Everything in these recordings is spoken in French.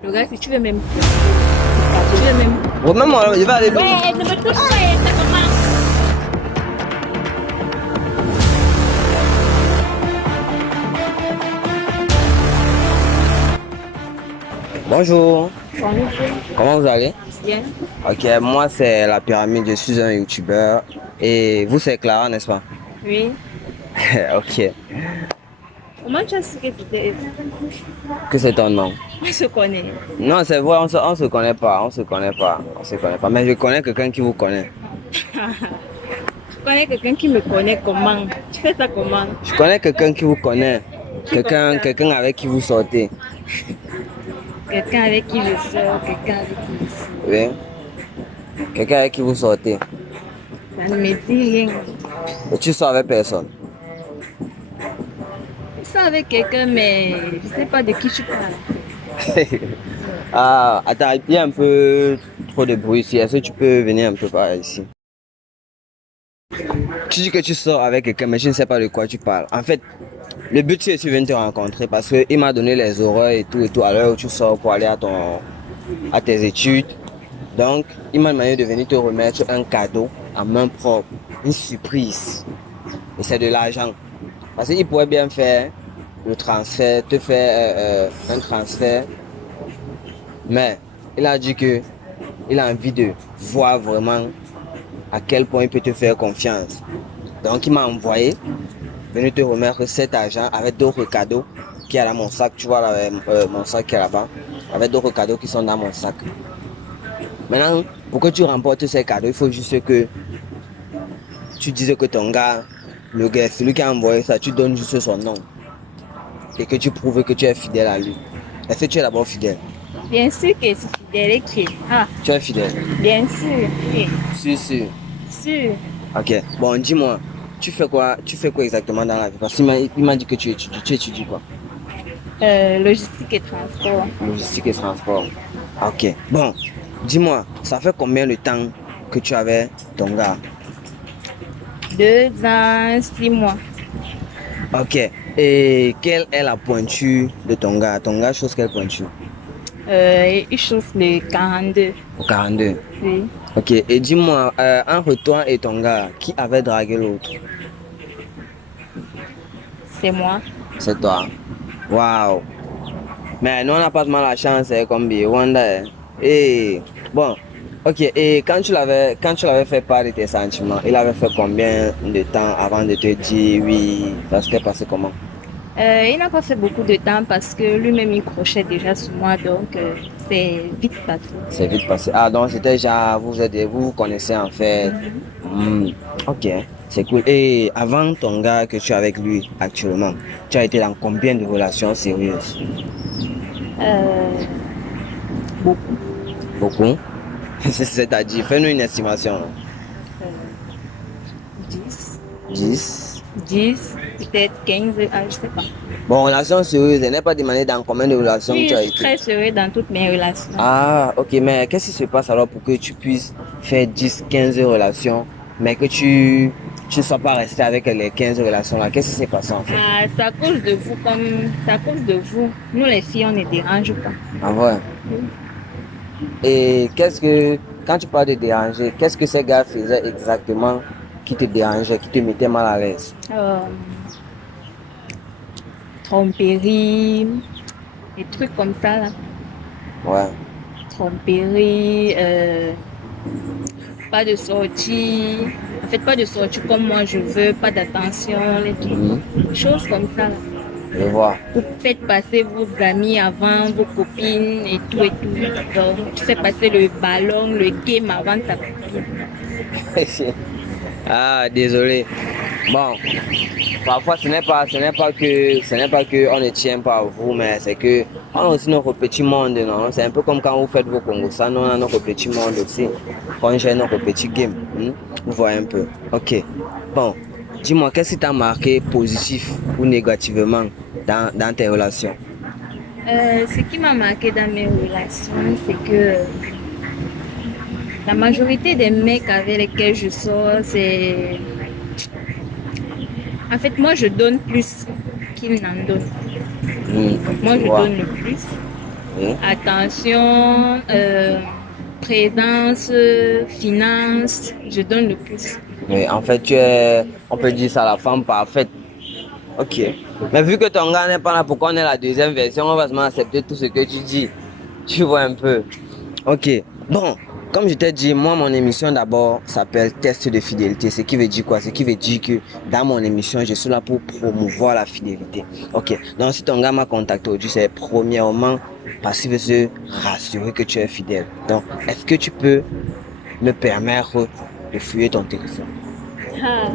Le gars, si tu veux même. Tu veux même. Bon, même moi, je vais aller. Ouais, ne me touche pas, c'est comment? Bonjour. Bonjour. Comment vous allez? Bien. Ok, moi c'est la pyramide, je suis un youtubeur. Et vous c'est Clara, n'est-ce pas? Oui. Ok. Comment tu as su que c'était. Que c'est ton nom? On se connaît. Non, c'est vrai, on se connaît pas, on se connaît pas, on se connaît pas. Mais je connais quelqu'un qui vous connaît. Je connais quelqu'un qui me connaît comment? Tu fais ça comment? Je connais quelqu'un qui vous connaît. Qui connaît ça? Quelqu'un avec qui vous sortez. Quelqu'un avec qui je sors, quelqu'un avec qui je sors. Oui. Quelqu'un avec qui vous sortez. Ça ne me dit rien. Et tu sors avec personne. Je sors avec quelqu'un, mais je ne sais pas de qui tu parles. Ah, attends, il y a un peu trop de bruit ici. Est-ce que tu peux venir un peu par ici? Tu dis que tu sors avec quelqu'un, mais je ne sais pas de quoi tu parles. En fait, le but c'est que tu viennes te rencontrer parce qu'il m'a donné les horaires et tout à l'heure où tu sors pour aller à tes études. Donc, il m'a demandé de venir te remettre un cadeau en main propre, une surprise. Et c'est de l'argent. Parce qu'il pourrait bien faire le transfert, te faire un transfert. Mais il a dit que il a envie de voir vraiment à quel point il peut te faire confiance. Donc il m'a envoyé venir te remettre cet argent avec d'autres cadeaux qui est dans mon sac. Tu vois là, mon sac qui est là-bas, avec d'autres cadeaux qui sont dans mon sac. Maintenant, pour que tu remportes ces cadeaux, il faut juste que tu dises que ton gars, le gars, celui qui a envoyé ça, tu donnes juste son nom. Et que tu prouves que tu es fidèle à lui. Est-ce que tu es d'abord fidèle? Bien sûr que je suis fidèle et qui. Ah, Tu es fidèle? bien sûr. Oui. Sûr. Sûr. Ok. Bon, dis-moi, tu fais quoi exactement dans la vie? Parce qu'il m'a dit que tu étudies. Tu étudies quoi? Logistique et transport. Logistique et transport. Ok. Bon, dis-moi, ça fait combien de temps que tu avais ton gars? 2 ans, 6 mois. Ok. Et quelle est la pointure de ton gars? Ton gars chose quelle pointure? Il chauffe le 42. Au 42. Oui. Ok. Et dis-moi, entre toi et ton gars, qui avait dragué l'autre? C'est moi. C'est toi. Waouh. Mais nous, on n'a pas tellement la chance, comme Rwanda. Et bon, ok. Et quand tu l'avais fait part de tes sentiments, il avait fait combien de temps avant de te dire oui? Ça s'était passé comment? Il n'a pas fait beaucoup de temps parce que lui-même il crochait déjà sur moi, donc c'est vite passé. C'est vite passé. Ah, donc c'était genre, vous vous connaissez en fait. Ok, c'est cool. Et avant ton gars que tu es avec lui actuellement, tu as été dans combien de relations sérieuses? Euh, Beaucoup. Beaucoup? C'est-à-dire, fais-nous une estimation. Euh, 10. 10. 10, peut-être 15, ah, je sais pas. Bon, relation sérieuse, elle n'est pas demandé dans combien de relations Oui, tu je as suis été. très sérieuse dans toutes mes relations. Ah, ok, mais qu'est-ce qui se passe alors pour que tu puisses faire 10, 15 relations, mais que tu ne sois pas resté avec les 15 relations là? Qu'est-ce qui s'est passé en fait? Ah, c'est à cause de vous, c'est à cause de vous. Nous les filles, on ne dérange pas. Ah ouais. Et quand tu parles de déranger, qu'est-ce que ces gars faisaient exactement qui te dérangeait, qui te mettait mal à l'aise? Tromperie, des trucs comme ça là. Ouais. Tromperie, pas de sortie. En fait, pas de sortie comme moi je veux, pas d'attention, les trucs. Choses comme ça là. Je vois. Vous faites passer vos amis avant, vos copines et tout et tout. Donc, tu fais passer le ballon, le game avant ta copine. Ah, désolé. Bon, parfois ce n'est pas que on ne tient pas à vous, mais c'est que on a aussi notre petit monde, non? C'est un peu comme quand vous faites vos Congos, ça, nous on a notre petit monde aussi. Quand on gère notre petit game, vous voyez un peu. Ok. Bon, dis-moi, qu'est-ce qui t'a marqué positif ou négativement dans tes relations? Ce qui m'a marqué dans mes relations, c'est que la majorité des mecs avec lesquels je sors, c'est... En fait, moi, je donne plus qu'ils n'en donnent. Moi, je donne le plus. Oui. Attention, présence, finance, je donne le plus. Oui, en fait, tu es, on peut dire ça, la femme parfaite. Ok. Mais vu que ton gars n'est pas là pour qu'on ait la deuxième version, on va seulement accepter tout ce que tu dis. Tu vois un peu. Ok. Bon, comme je t'ai dit, moi, mon émission d'abord s'appelle Test de fidélité. Ce qui veut dire quoi? Ce qui veut dire que dans mon émission, je suis là pour promouvoir la fidélité. Ok. Donc, si ton gars m'a contacté aujourd'hui, c'est premièrement parce qu'il veut se rassurer que tu es fidèle. Donc, est-ce que tu peux me permettre de fouiller ton téléphone? Ah.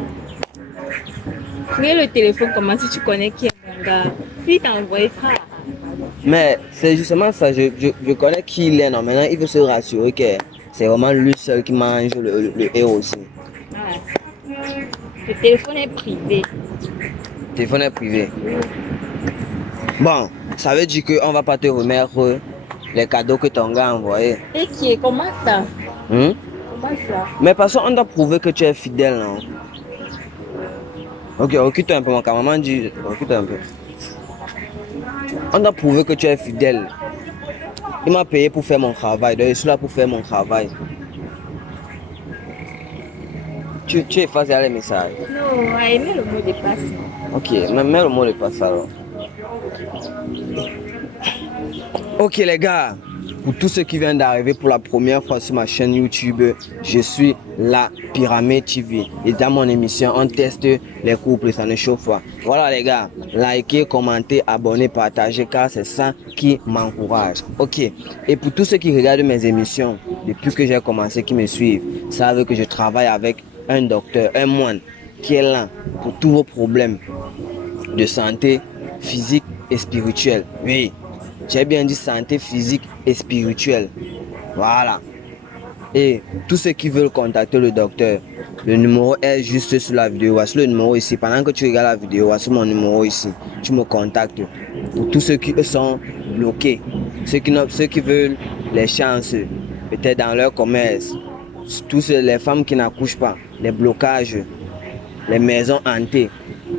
Fouiller le téléphone, comment si tu connais qui est mon gars? Si t'as envoyé ça. Mais c'est justement ça, je connais qui il est, non. Maintenant, il veut se rassurer que c'est vraiment lui seul qui mange le héros aussi. Ah. Le téléphone est privé. Le téléphone est privé. Bon, ça veut dire qu'on va pas te remettre les cadeaux que ton gars a envoyés. Et qui est? Comment ça? Comment ça? Mais parce qu'on doit prouver que tu es fidèle, non? Ok, occupe-toi un peu, mon maman dit, occupe-toi un peu. On doit prouver que tu es fidèle. Il m'a payé pour faire mon travail, donc je suis là pour faire mon travail. Tu effaces les messages. Non, a aimé le mot de passe. Ok, mets le mot de passe alors. Ok les gars, pour tous ceux qui viennent d'arriver pour la première fois sur ma chaîne YouTube, je suis la Pyramide TV. Et dans mon émission, on teste les couples, ça ne chauffe pas. Voilà les gars, likez, commentez, abonnez, partagez car c'est ça qui m'encourage. Ok, et pour tous ceux qui regardent mes émissions, depuis que j'ai commencé, qui me suivent, savent que je travaille avec un docteur, un moine, qui est là pour tous vos problèmes de santé physique et spirituelle. Oui. J'ai bien dit santé physique et spirituelle. Voilà. Et tous ceux qui veulent contacter le docteur, le numéro est juste sur la vidéo. Voici le numéro ici. Pendant que tu regardes la vidéo, voici mon numéro ici. Tu me contactes. Pour tous ceux qui sont bloqués, ceux qui veulent les chances, peut-être dans leur commerce, tous les femmes qui n'accouchent pas, les blocages, les maisons hantées,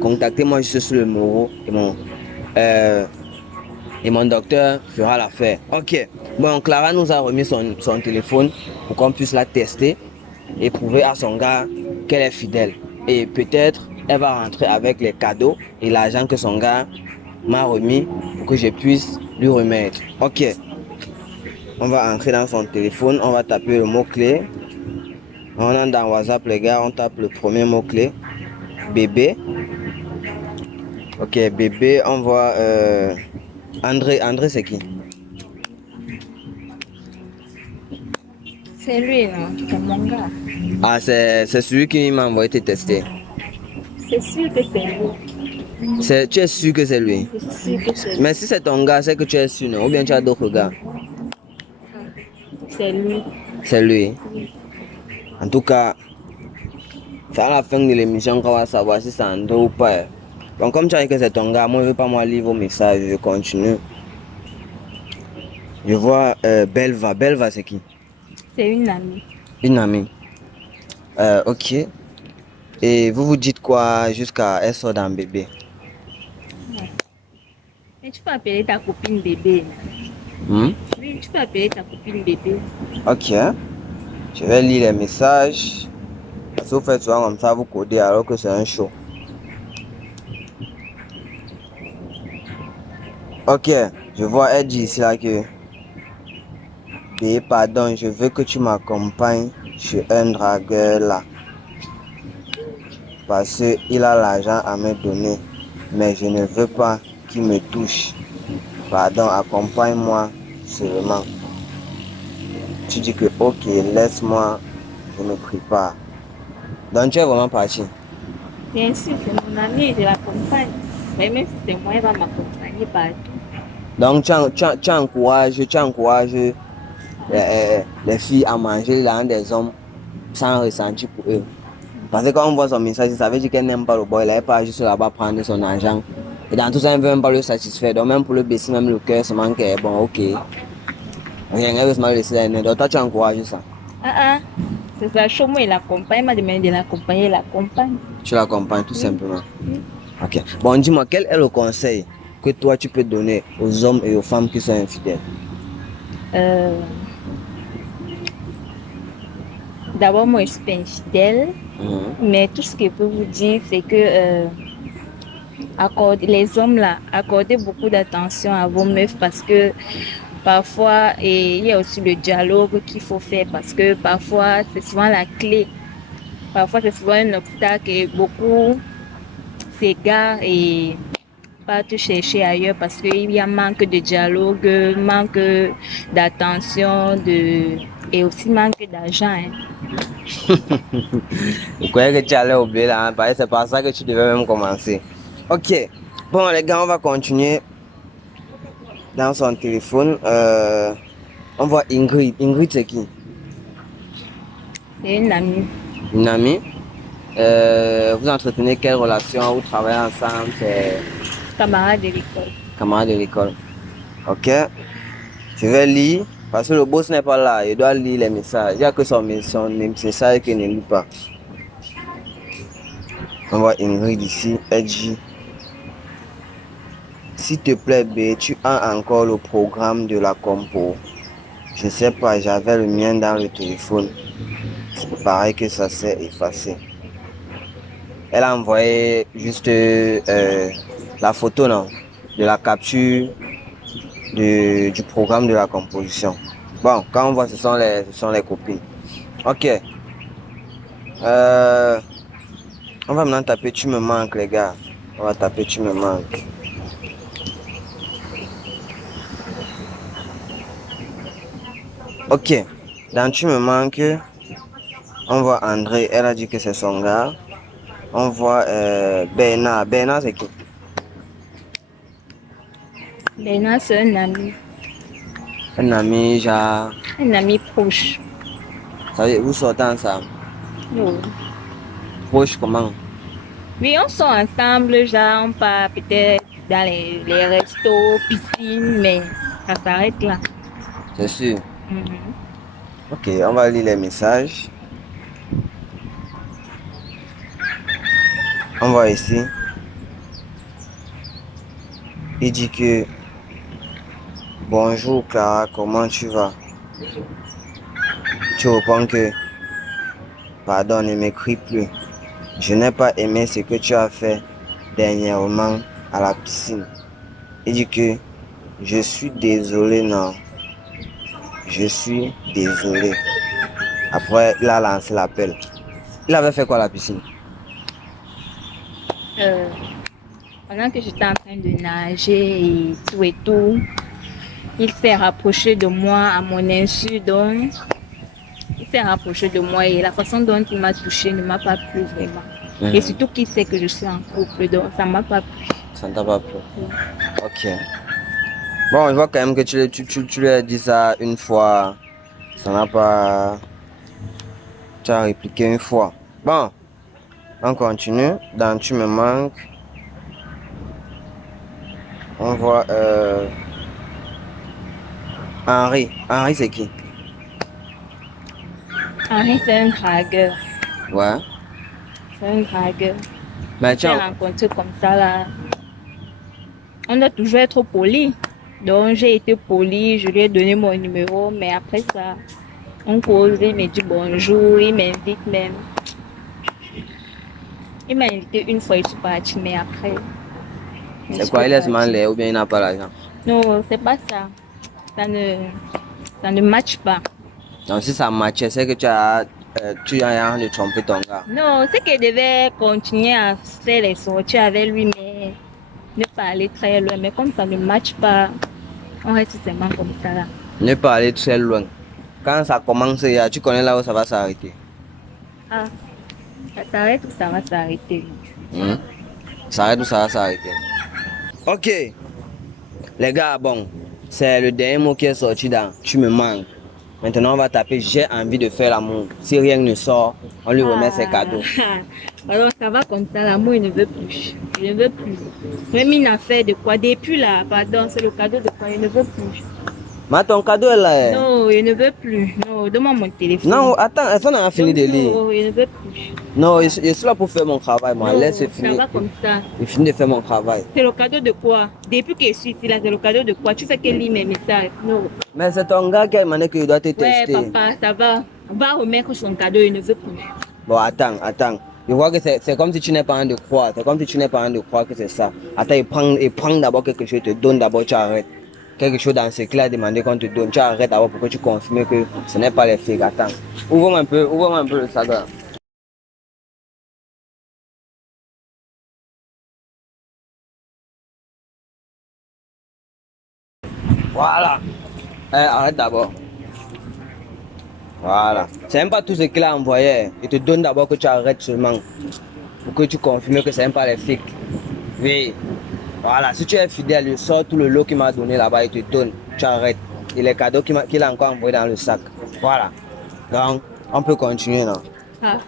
contactez-moi juste sur le numéro et mon docteur fera l'affaire. Ok. Bon, Clara nous a remis son téléphone pour qu'on puisse la tester et prouver à son gars qu'elle est fidèle. Et peut-être elle va rentrer avec les cadeaux et l'argent que son gars m'a remis pour que je puisse lui remettre. Ok. On va entrer dans son téléphone, on va taper le mot-clé. On est dans WhatsApp les gars, on tape le premier mot-clé. Bébé. Ok, bébé, on voit André c'est qui? C'est lui, non? C'est mon gars. Ah, c'est celui qui m'a envoyé te tester. C'est sûr que c'est lui. Tu es sûr que c'est lui? Je suis sûr que c'est lui. Mais si c'est ton gars, c'est que tu es sûr, non? Ou bien tu as d'autres gars? C'est lui. C'est lui. En tout cas, c'est à la fin de l'émission qu'on va savoir si c'est André ou pas. Donc comme tu as dit que c'est ton gars, moi je ne veux pas moi lire vos messages, je continue. Je vois Belva. Belva c'est qui? C'est une amie. Une amie. Ok. Et vous vous dites quoi jusqu'à elle sort d'un bébé? Mais tu peux appeler ta copine bébé. Oui, tu peux appeler ta copine bébé. Ok. Je vais lire les messages. Parce que vous faites souvent comme ça, vous codez alors que c'est un show. Ok, je vois, elle dit ici là que Bé, pardon, je veux que tu m'accompagnes chez un dragueur là. Parce qu'il a l'argent à me donner. Mais je ne veux pas qu'il me touche. Pardon, accompagne-moi seulement. Tu dis que ok, laisse-moi, je ne prie pas. Donc tu es vraiment parti? Bien sûr, c'est mon ami, je l'accompagne. Mais même si c'est moi, elle va m'accompagner partout. Donc tu encourages les filles à manger l'argent des hommes sans ressentir pour eux. Parce que quand on voit son message, ça veut dire qu'elle n'aime pas le boy, elle n'est pas juste là-bas prendre son argent. Et dans tout ça, elle ne veut même pas le satisfaire. Donc même pour le baisser, même le cœur se manque, bon ok. Rien, elle veut se laisser la. Donc toi tu encourages ça? C'est ça, chaud, moi il l'accompagne, il m'a demandé de l'accompagner, il l'accompagne. Tu l'accompagnes tout simplement. Ok. Bon, dis-moi, quel est le conseil que toi tu peux donner aux hommes et aux femmes qui sont infidèles? Euh, D'abord, moi, je suis pas infidèle, mais tout ce que je peux vous dire, c'est que les hommes là, accordez beaucoup d'attention à vos meufs parce que parfois, et il y a aussi le dialogue qu'il faut faire parce que parfois, c'est souvent la clé. Parfois, c'est souvent un obstacle et beaucoup s'égarent et partent chercher ailleurs parce qu'il y a manque de dialogue, manque d'attention et aussi manque d'argent. Hein. Je croyais que tu allais oublier là, hein, c'est par ça que tu devais même commencer. Ok. Bon, les gars, on va continuer dans son téléphone. On voit Ingrid. Ingrid, c'est qui? C'est une amie. Une amie. Vous entretenez quelle relation? Vous travaillez ensemble? C'est Camarade de l'école. camarade de l'école. Ok. Je vais lire. Parce que le boss n'est pas là. Il doit lire les messages. Il n'y a que son message qu'il ne lit pas. On voit Ingrid ici. Elle dit: s'il te plaît, B, tu as encore le programme de la compo. Je sais pas, j'avais le mien dans le téléphone. C'est pareil que ça s'est effacé. Elle a envoyé juste la photo non, de la capture du programme de la composition. Bon, quand on voit, ce sont les copines. Ok. On va maintenant taper tu me manques, les gars. On va taper tu me manques. Ok. Dans tu me manques, on voit André. Elle a dit que c'est son gars. On voit Bernard. Bernard, c'est qui? Bernard, c'est un ami. Un ami, genre. Un ami proche. Ça veut dire, vous sortez ensemble? Oui. Proche comment? Oui, on sort ensemble, genre, on part peut-être dans les restos, piscines, mais ça s'arrête là. C'est sûr. Mhm. Ok, on va lire les messages. On voit ici. Il dit que bonjour Clara, comment tu vas? Tu réponds que pardon, ne m'écris plus. Je n'ai pas aimé ce que tu as fait dernièrement à la piscine. Il dit que je suis désolé, non. Je suis désolé. Après, il a lancé l'appel. Il avait fait quoi à la piscine? Pendant que j'étais en train de nager et tout, il s'est rapproché de moi à mon insu, donc il s'est rapproché de moi et la façon dont il m'a touché ne m'a pas plu vraiment. Et surtout qu'il sait que je suis en couple, donc ça m'a pas plu. Ça ne t'a pas plu? Ok. Bon, je vois quand même que tu lui as dit ça une fois. Ça n'a pas... Tu as répliqué une fois. Bon, on continue. Dans tu me manques. On voit Henri. Henri, c'est qui? Henri, c'est un dragueur. Ouais. C'est un dragueur. Mais On s'est rencontrés comme ça là. On doit toujours être poli. Donc j'ai été poli, je lui ai donné mon numéro, mais après ça, on cause, il me dit bonjour, il m'invite même. Il m'a invité une fois, je suis partie, mais après. c'est quoi, il laisse manger ou bien il n'a pas l'argent? Non, c'est pas ça. Ça ne matche pas. Donc si ça matchait, c'est que tu as en de tromper ton gars. Non, c'est qu'elle devait continuer à faire les sorties avec lui, mais ne pas aller très loin. Mais comme ça ne matche pas, on reste seulement comme ça là. Ne pas aller très loin. Quand ça commence, tu connais là où ça va s'arrêter. Ah, ça s'arrête ou ça va s'arrêter? Ça arrête ou ça va s'arrêter. Ok. Les gars, bon, c'est le dernier mot qui est sorti dans Tu me manques. Maintenant, on va taper J'ai envie de faire l'amour. Si rien ne sort, on lui remet ses cadeaux. Alors, ça va comme ça, l'amour, il ne veut plus. Il ne veut plus. Même une affaire de quoi? Depuis là, pardon, c'est le cadeau de quoi? Il ne veut plus. Mais ton cadeau est là. Non, il ne veut plus. Non, Non, donne-moi mon téléphone. Non, attends, on a fini de lire. Non, je ne veux plus. Non, je suis là pour faire mon travail, moi. Non, Laisse ça finir. va comme ça. Je finis de faire mon travail. C'est le cadeau de quoi? Depuis que je suis ici, là, c'est le cadeau de quoi? Tu fais que lire mes messages. Non. Mais c'est ton gars qui a demandé que je dois te Ouais, tester. papa, ça va. On va remettre son cadeau, il ne veut plus. Bon, attends. Je vois que c'est comme si tu n'es pas en de croire. C'est comme si tu n'es pas en de croire que c'est ça. Attends, il prend d'abord quelque chose, te donne d'abord, tu arrêtes. Quelque chose dans ce qu'il a demandé qu'on te donne. Tu arrêtes d'abord pour que tu confirmes que ce n'est pas les fake. Attends. Ouvre-moi un peu le sac là. Voilà. Arrête d'abord. Voilà. C'est même pas tout ce qu'il a envoyé. Il te donne d'abord que tu arrêtes seulement. Pour que tu confirmes que ce n'est pas les fake. Oui. Voilà. Si tu es fidèle, il sort tout le lot qu'il m'a donné là-bas, il te donne. Tu arrêtes. Et les cadeaux qu'il a encore envoyé dans le sac. Voilà. Donc, on peut continuer là. Ah.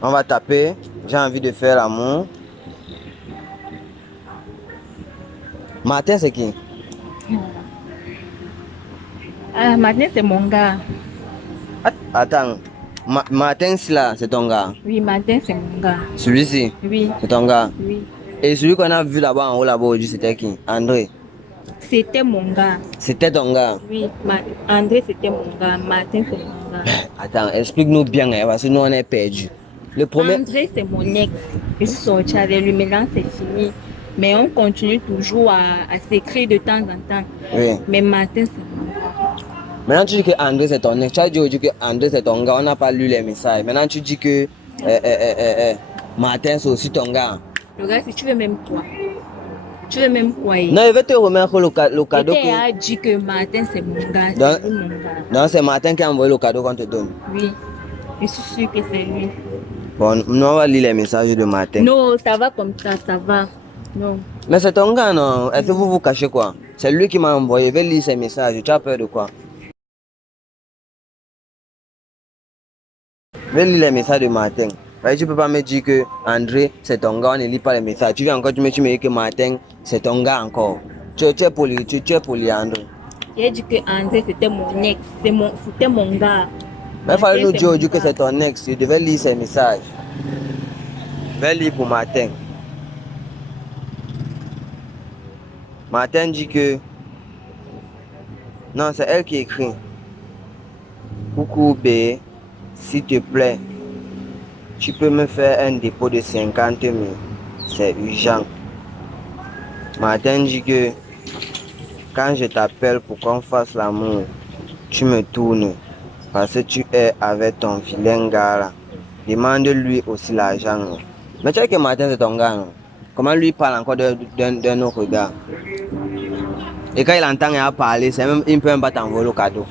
On va taper. J'ai envie de faire l'amour. Martin, c'est qui? Ah, Martin, c'est mon gars. Attends. Martin, c'est ton gars. Oui, Martin, c'est mon gars. Celui-ci? Oui. C'est ton gars? Oui. Et celui qu'on a vu là-bas en haut là-bas aujourd'hui, c'était qui? André? C'était mon gars. C'était ton gars? Oui, André, c'était mon gars. Martin, c'est mon gars. Attends, explique-nous bien, hein, parce que nous, on est perdus. Le premier... André, c'est mon ex. Je suis sortie avec lui, maintenant c'est fini. Mais on continue toujours à s'écrire de temps en temps. Oui. Mais Martin, c'est mon gars. Maintenant, tu dis que André, c'est ton ex. Tu as dit aujourd'hui que André, c'est ton gars. On n'a pas lu les messages. Maintenant, tu dis que Martin, c'est aussi ton gars. Le gars, si tu veux même quoi? Tu veux même quoi? Non, il veut te remettre le cadeau. Il a dit que Martin, c'est mon gars. Donc, C'est mon gars. non, c'est Martin qui a envoyé le cadeau qu'on te donne. Oui. Je suis sûre que c'est lui. Bon, nous, on va lire les messages de Martin. Non, ça va comme ça va. Non. Mais c'est ton gars, non? Est-ce que vous vous cachez quoi? C'est lui qui m'a envoyé. Je vais lire ses messages. Tu as peur de quoi? Je vais lire les messages de Martin. Tu ne peux pas me dire que André, c'est ton gars, on ne lit pas les messages. Tu viens encore, tu me dis que Martin, c'est ton gars encore. Tu es poli, André. J'ai dit que André, c'était mon ex. C'était mon gars. Mais il fallait nous dire aujourd'hui que c'est ton ex. Je devais lire ses messages. Je vais lire pour Martin. Martin dit que... Non, c'est elle qui écrit. Coucou B, s'il te plaît, tu peux me faire un dépôt de 50 000. C'est urgent. Martin dit que quand je t'appelle pour qu'on fasse l'amour, tu me tournes parce que tu es avec ton vilain gars là. Demande-lui aussi l'argent. Mais tu sais que Martin c'est ton gars, non? Comment lui parle encore d'un autre gars? Et quand il entend qu'il a parlé, il ne peut même pas t'envoyer le cadeau.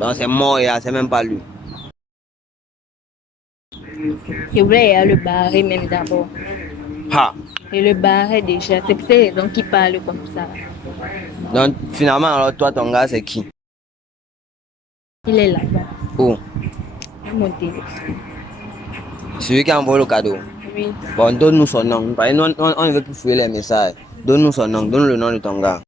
Donc c'est mort, c'est même pas lui. Je voulais le barrer même d'abord. Ha! Et le barrer déjà. C'est pour ces raisons qu'il parle comme ça. Donc finalement, alors toi, ton gars, c'est qui? Il est là-bas. Où? Mon téléphone. Celui qui a envoyé le cadeau. Oui. Bon, donne-nous son nom. On ne veut plus fouiller les messages. Donne-nous son nom. Donne le nom de ton gars.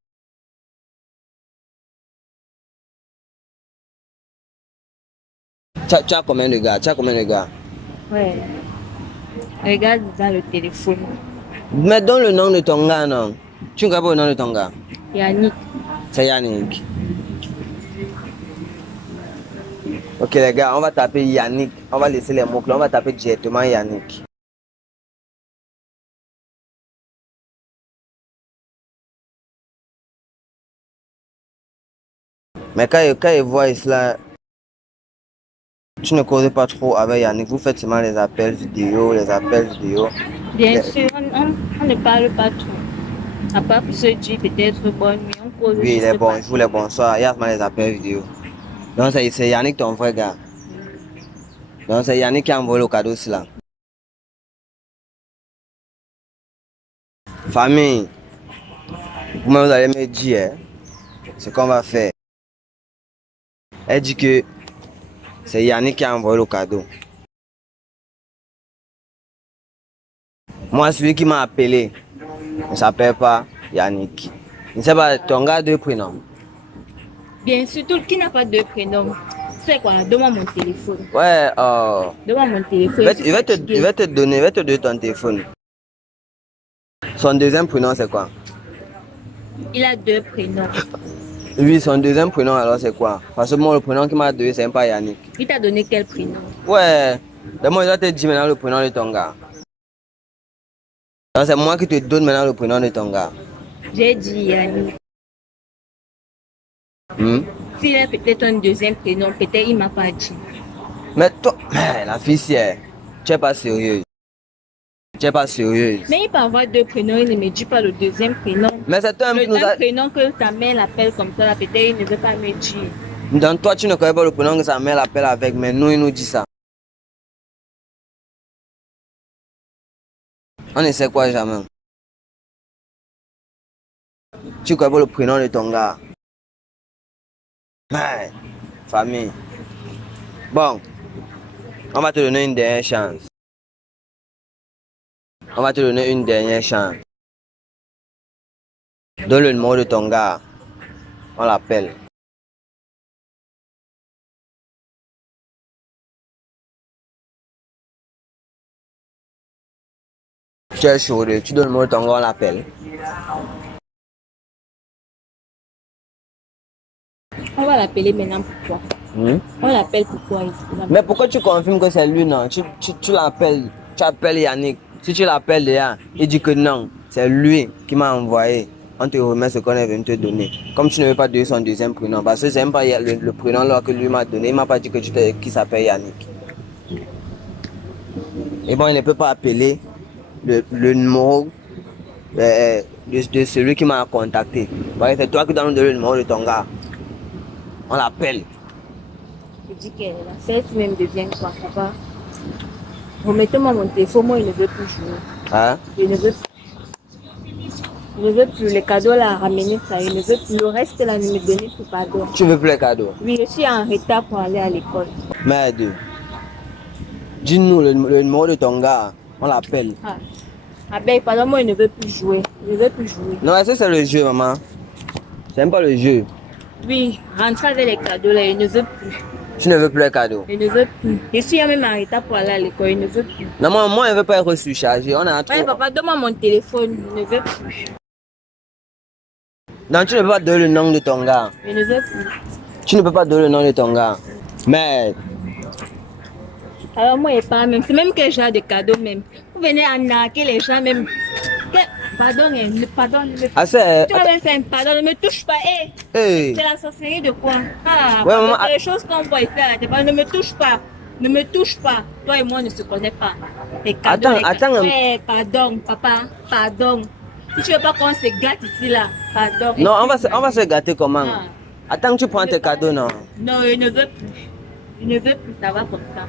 Tu as combien de gars? Ouais. Regarde dans le téléphone. Mais donne le nom de ton gars, non? Tu ne connais pas le nom de ton gars? Yannick. C'est Yannick. Ok les gars, on va taper Yannick. On va laisser les mots-clés. On va taper directement Yannick. Mais quand il voit cela, tu ne causes pas trop avec Yannick. Vous faites seulement les appels vidéo, Bien sûr, on ne parle pas trop. À part pour se dire peut-être bonne nuit, on cause. Oui, il est bon, je vous les bonsoir. Il y a seulement les appels vidéo. Donc c'est Yannick ton vrai gars. Donc c'est Yannick qui a envoyé le cadeau là. Famille, vous allez me dire ce qu'on va faire. Elle dit que c'est Yannick qui a envoyé le cadeau. Moi, celui qui m'a appelé, ne s'appelle pas Yannick. Je ne sais pas, ton gars a 2 prénoms. Bien sûr, tout qui n'a pas de prénom. C'est quoi? Donne-moi mon téléphone. Ouais, Donne-moi mon téléphone. il va te donner ton téléphone. Son deuxième prénom, c'est quoi? Il a 2 prénoms. Oui, son deuxième prénom, alors c'est quoi? Parce que moi, le prénom qu'il m'a donné, c'est pas Yannick. Il t'a donné quel prénom? Ouais, d'abord, il va te dire maintenant le prénom de ton gars. C'est moi qui te donne maintenant le prénom de ton gars. J'ai dit Yannick. S'il a peut-être un deuxième prénom, peut-être il m'a pas dit. Mais toi, la fille, tu n'es pas sérieuse. Tu n'es pas sérieuse. Mais il peut avoir 2 prénoms, il ne me dit pas le deuxième prénom. Mais c'est un prénom que sa mère l'appelle comme ça, peut-être il ne veut pas me dire. Donc toi, tu ne connais pas le prénom que sa mère l'appelle avec, mais nous, il nous dit ça. On ne sait quoi jamais. Tu connais pas le prénom de ton gars. Mais, famille. Bon, on va te donner une dernière chance. On va te donner une dernière chance. Donne le numéro de ton gars. On l'appelle. Tu es chaud, tu donnes le numéro de ton gars, on l'appelle. On va l'appeler maintenant pourquoi? On l'appelle pourquoi ici? Mais pourquoi tu confirmes que c'est lui, non? Tu l'appelles, tu appelles Yannick. Si tu l'appelles déjà, il dit que non, c'est lui qui m'a envoyé. On te remet ce qu'on est venu te donner. Comme tu ne veux pas donner son deuxième prénom, parce que c'est même pas le prénom là que lui m'a donné, il m'a pas dit que qu'il s'appelle Yannick. Et bon, il ne peut pas appeler le numéro de celui qui m'a contacté. C'est toi qui donnes le numéro de ton gars. On l'appelle. Je dis que la fête même devient quoi, papa? Remettez-moi mon téléphone, moi il ne veut plus jouer. Hein? Il ne veut plus. Il ne veut plus. Les cadeaux là, ramener ça. Il ne veut plus. Le reste là, ne me donner plus pardon. Tu veux plus les cadeaux? Oui, je suis en retard pour aller à l'école. Merde. Dis-nous le numéro de ton gars. On l'appelle. Ah ben, pardon, moi il ne veut plus jouer. Il ne veut plus jouer. Non, est-ce que c'est le jeu, maman? C'est même pas le jeu. Oui, rentre avec les cadeaux là, il ne veut plus. Tu ne veux plus les cadeaux? Il ne veut plus. Je suis même en retard pour aller à l'école, il ne veut plus. Non, moi, il ne veut pas être surchargé. On a trop... Ouais, papa, donne-moi mon téléphone, il ne veut plus. Non, tu ne peux pas donner le nom de ton gars. Il ne veut plus. Tu ne peux pas donner le nom de ton gars. Merde. Alors moi, il pas même. C'est même que j'ai des cadeaux même. Vous venez arnaquer les gens même. Pardon, pardon. Ah, c'est... Tu vas me faire un pardon, ne me touche pas. Hey. C'est la sorcellerie de quoi? Ouais, maman, c'est les choses qu'on voit ici à la télé. Ne me touche pas. Ne me touche pas. Toi et moi, on ne se connaît pas. Les cadeaux, Attends. Pardon, papa. Pardon. Si tu veux pas qu'on se gâte ici, là. Pardon. Non, on va se gâter comment? Attends, tu prends tes cadeaux, non? Non, il ne veut plus. Il ne veut plus, ça va comme ça.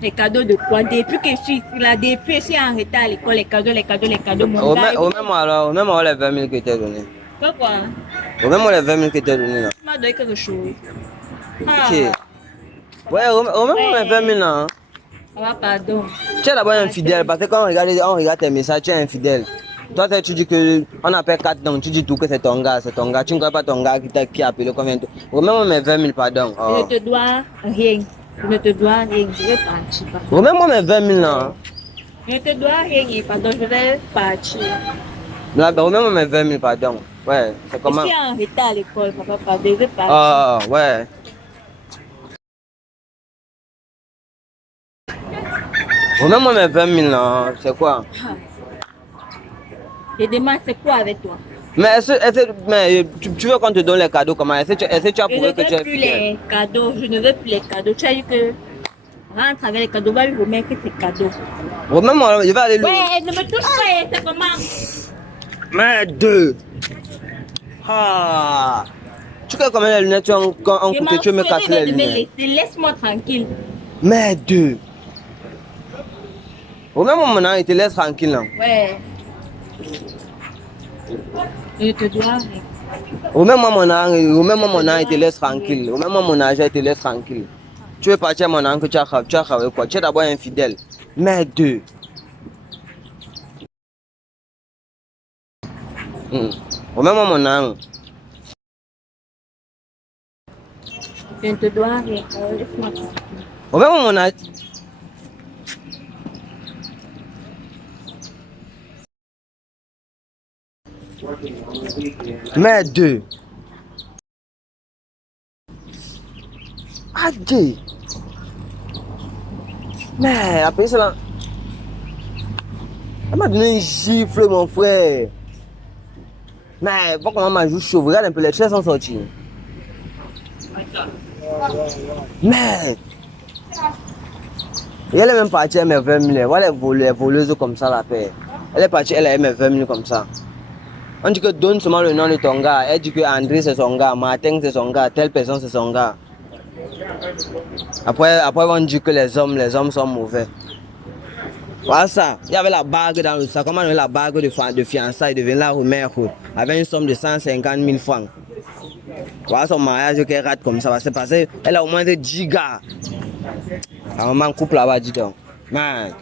Les cadeaux de quoi? Depuis que je suis ici, là, depuis que je suis en retard à l'école, les cadeaux, mon gars. Remets-moi les 20 000 que tu t'ai donné. Pourquoi? Remets-moi les 20 000 que tu t'ai donné, là. Tu m'as donné quelque chose. Ok. Ouais, remets-moi les 20 000, là. Ah, pardon. Tu es d'abord infidèle, parce que quand on regarde tes messages, tu es infidèle. Toi, tu dis que on appelle 4 noms, tu dis tout que c'est ton gars, c'est ton gars. Tu ne connais pas ton gars qui a appelé combien de temps. Remets-moi mes 20 000, pardon. Je ne te dois rien. Je ne te dois rien. Je vais partir. Remets-moi mes 20 000 là. Je ne te dois rien. Pardon, je vais partir. Là, remets-moi mes 20 000, pardon. Ouais, c'est comment? Je suis en retard à l'école, papa. Pardon, je vais partir. Ah, ouais. Remets-moi mes 20 000 là. C'est quoi? Je demande, c'est quoi avec toi? Mais tu veux qu'on te donne les cadeaux comment? Est-ce que tu as prouvé que tu es fidèle? Je ne veux plus les cadeaux. Je ne veux plus les cadeaux. Tu as dit que rentre avec les cadeaux, va lui remettre ses cadeaux. Remets-moi, je vais aller lui. Ouais, ne me touche pas, c'est comment? Merde! Ah! Tu sais combien les lunettes ont coûté? Tu veux me casser les lunettes? Laisse-moi tranquille. Merde! Remets-moi maintenant, il te laisse tranquille là. Ouais. Je te dois rien. Remets-moi mon argent, il te laisse tranquille. Remets-moi mon argent, il te laisse tranquille. Tu veux partir mon argent que tu as travaillé quoi? Tu es d'abord infidèle. Merde! Remets-moi mon âme. Je ne te dois rien. Laisse-moi. Remets-moi mon âme. Mais deux. Ah, deux. Mais après cela, elle m'a donné un gifle, mon frère. Mais pas comment m'a joué chaud. Regarde un peu, les chaises sont sorties. Mais. Et elle est même partie, elle met 20 000. Voilà les voleuses comme ça, la paix. Elle est partie, elle a mis 20 000 comme ça. On dit que donne seulement le nom de ton gars. Elle dit que André c'est son gars, Martin c'est son gars, telle personne c'est son gars. Après on dit que les hommes sont mauvais. Voilà ça. Il y avait la bague dans le sac. Comment on a la bague de fiançailles devient la remettre avec une somme de 150 000 francs. Voilà son mariage qui rate comme ça. C'est passé. Elle a au moins de 10 gars. À un moment, couple là-bas, dis donc. Man.